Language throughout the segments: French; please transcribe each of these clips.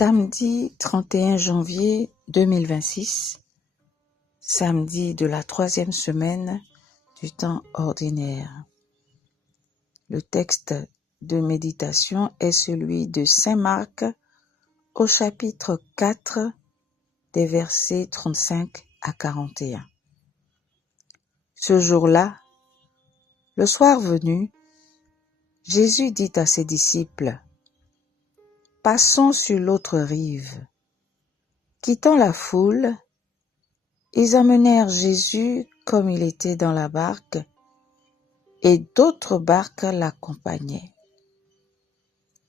Samedi 31 janvier 2026, samedi de la 3e semaine du temps ordinaire. Le texte de méditation est celui de Saint Marc au chapitre 4 des versets 35 à 41. Ce jour-là, le soir venu, Jésus dit à ses disciples: « Passons sur l'autre rive. » Quittant la foule, ils emmenèrent Jésus comme il était dans la barque, et d'autres barques l'accompagnaient.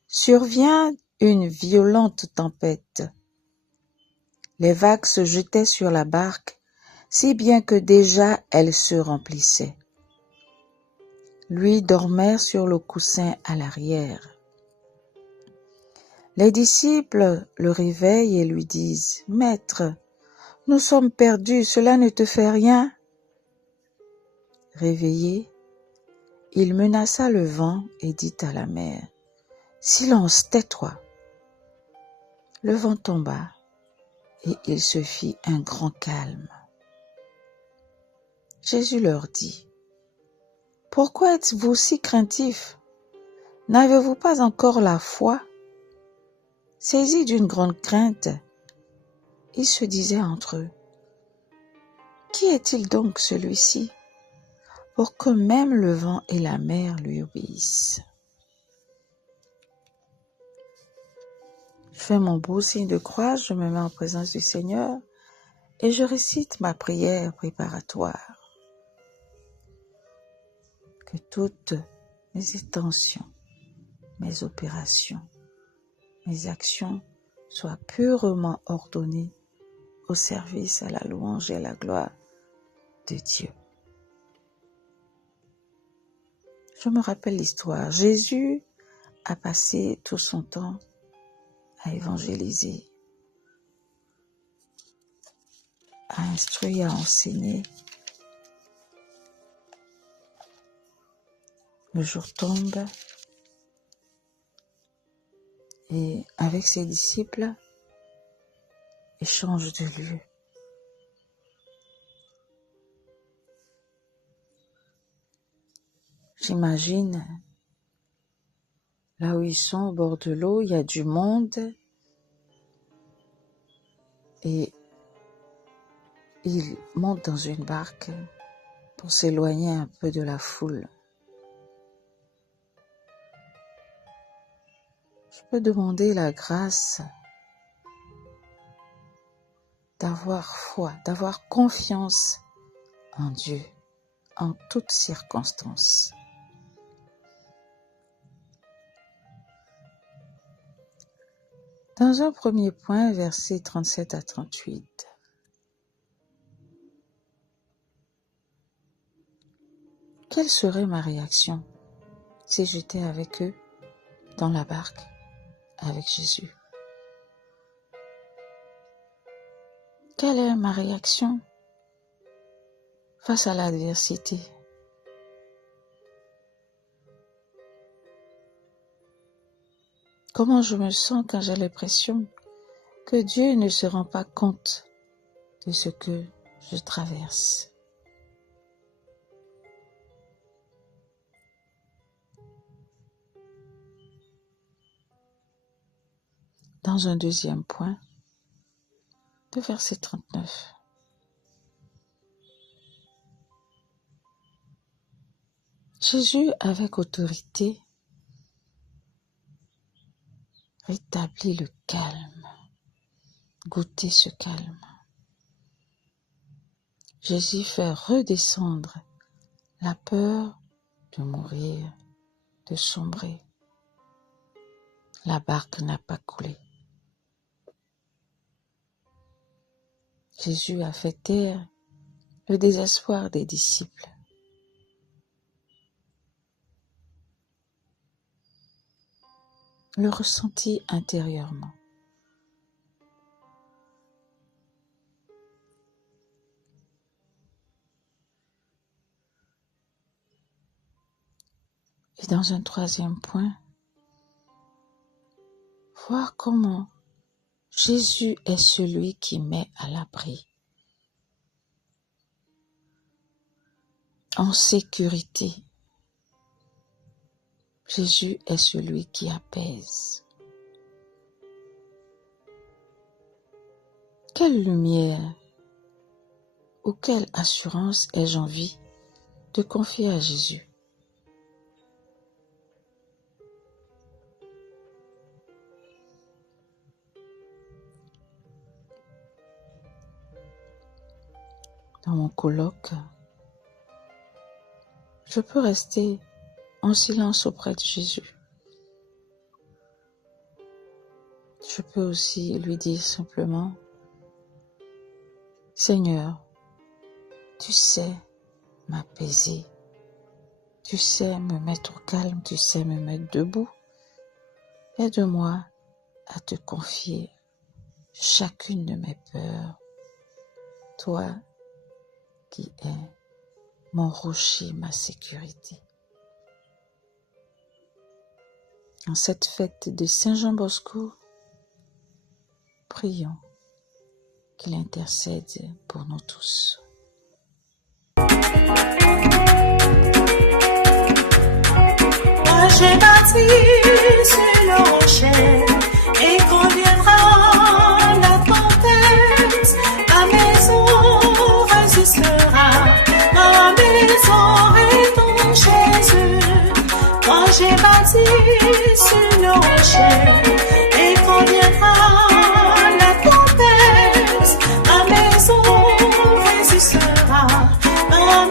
Survient une violente tempête. Les vagues se jetaient sur la barque, si bien que déjà elle se remplissait. Lui dormait sur le coussin à l'arrière. Les disciples le réveillent et lui disent: « Maître, nous sommes perdus, cela ne te fait rien ?» Réveillé, il menaça le vent et dit à la mer: « Silence, tais-toi !» Le vent tomba et il se fit un grand calme. Jésus leur dit: « Pourquoi êtes-vous si craintifs? N'avez-vous pas encore la foi ?» Saisis d'une grande crainte, ils se disaient entre eux: « Qui est-il donc celui-ci, pour que même le vent et la mer lui obéissent ?» Je fais mon beau signe de croix, je me mets en présence du Seigneur et je récite ma prière préparatoire. Que toutes mes intentions, mes opérations, mes actions soient purement ordonnées au service, à la louange et à la gloire de Dieu. Je me rappelle l'histoire. Jésus a passé tout son temps à évangéliser, à instruire, à enseigner. Le jour tombe et avec ses disciples, il change de lieu. J'imagine, là où ils sont, au bord de l'eau, il y a du monde et ils montent dans une barque pour s'éloigner un peu de la foule. Je peux demander la grâce d'avoir foi, d'avoir confiance en Dieu en toutes circonstances. Dans un premier point, versets 37 à 38. Quelle serait ma réaction si j'étais avec eux dans la barque avec Jésus? Quelle est ma réaction face à l'adversité? Comment je me sens quand j'ai l'impression que Dieu ne se rend pas compte de ce que je traverse? Dans un deuxième point, le verset 39. Jésus, avec autorité, rétablit le calme. Goûtez ce calme. Jésus fait redescendre la peur de mourir, de sombrer. La barque n'a pas coulé. Jésus a fait taire le désespoir des disciples. Le ressenti intérieurement. Et dans un troisième point, voir comment Jésus est celui qui met à l'abri, en sécurité. Jésus est celui qui apaise. Quelle lumière ou quelle assurance ai-je envie de confier à Jésus? Dans mon colloque, je peux rester en silence auprès de Jésus. Je peux aussi lui dire simplement, Seigneur, tu sais m'apaiser, tu sais me mettre au calme, tu sais me mettre debout. Aide-moi à te confier chacune de mes peurs, toi qui es mon rocher, ma sécurité. En cette fête de Saint Jean Bosco, prions qu'il intercède pour nous tous. Moi j'ai bâti sur le rocher et quand viendra la tempête, ma maison résistera, ma maison est en Jésus. Moi j'ai bâti sur le rocher et quand viendra la tempête, ma maison résistera, ma